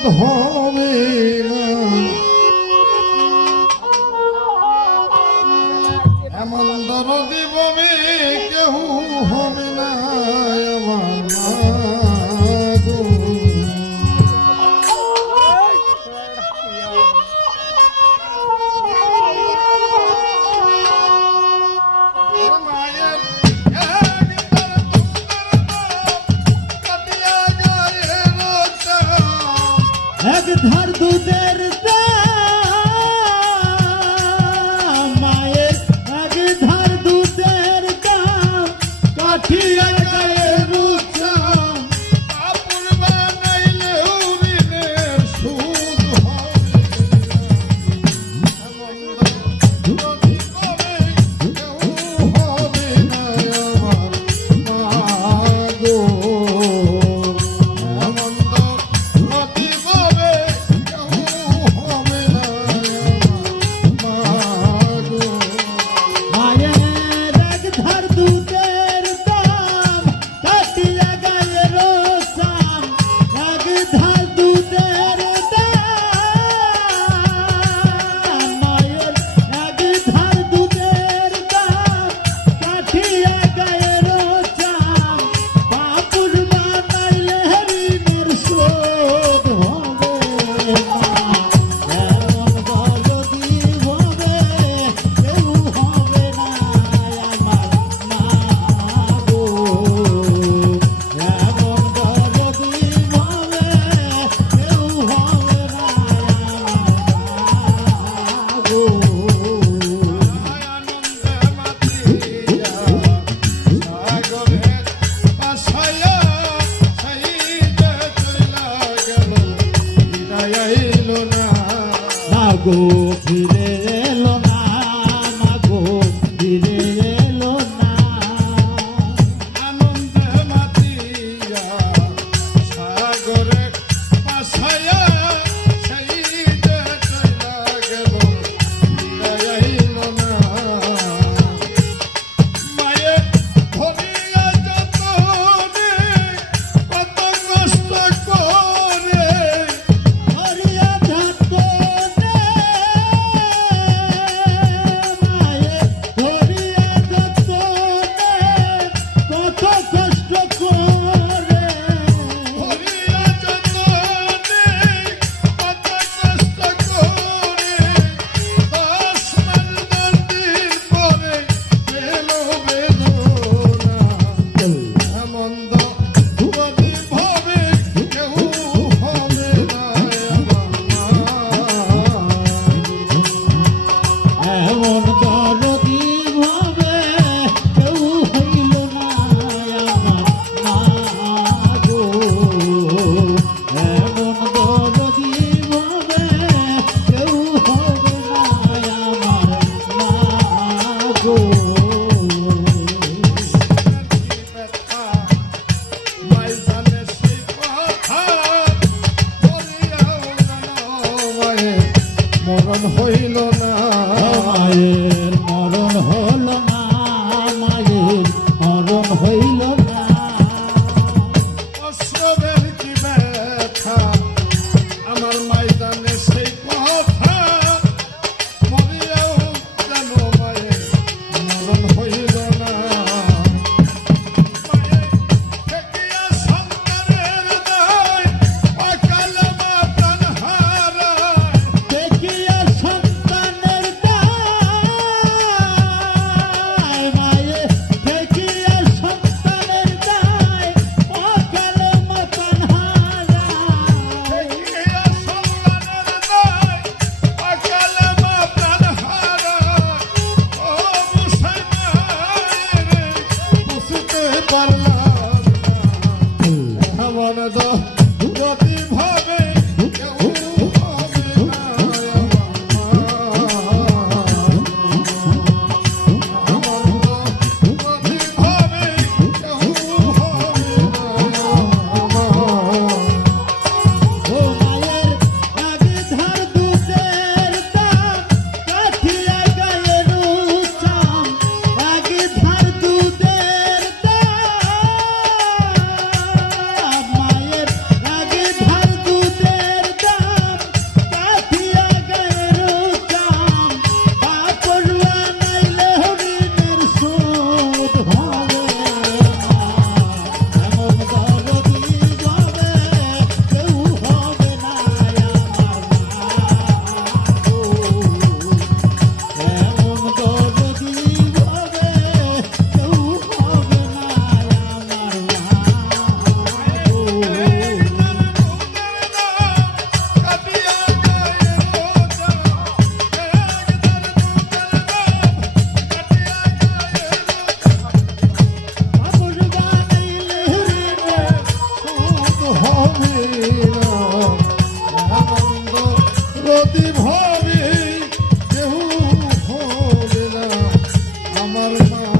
শোধ হবে না, এমন দরদি ববে কেউ হবে না আমার মা গো। এক ধার দুধের দাম, মায়ের এক ধার দুধের দাম, কাঠিয়া গায়ের উচ্চাম, কাপড় বানাইলেও ঋণের সুদ হবে না, দরদি ববে কেউ হবে না আমার মা গো। মায়ের এক ধার দুধের দাম, কাঠিয়া গায়ের উচ্চাম, এক ধার দুধের দাম, মায়ের এক ধার দুধের দাম, কাঠিয়া গায়ের উচ্চাম, বাপুর বানাইলে ঋণের শোধ হবে না, এমন দরদি ববে কেউ হবে না আমার মা গো, এমন দরদি ববে কেউ হবে না আমার মা গো। না গো ফিরে এলো না, মা গো ফিরে এলো না, আনন্দে মাতিয়া সাগরে পাশায়া সেই যে চইলা গেল আইল না। মায়ের ধরিয়া যতনে কত কষ্ট করে হরিয়া ধাতো আমার মা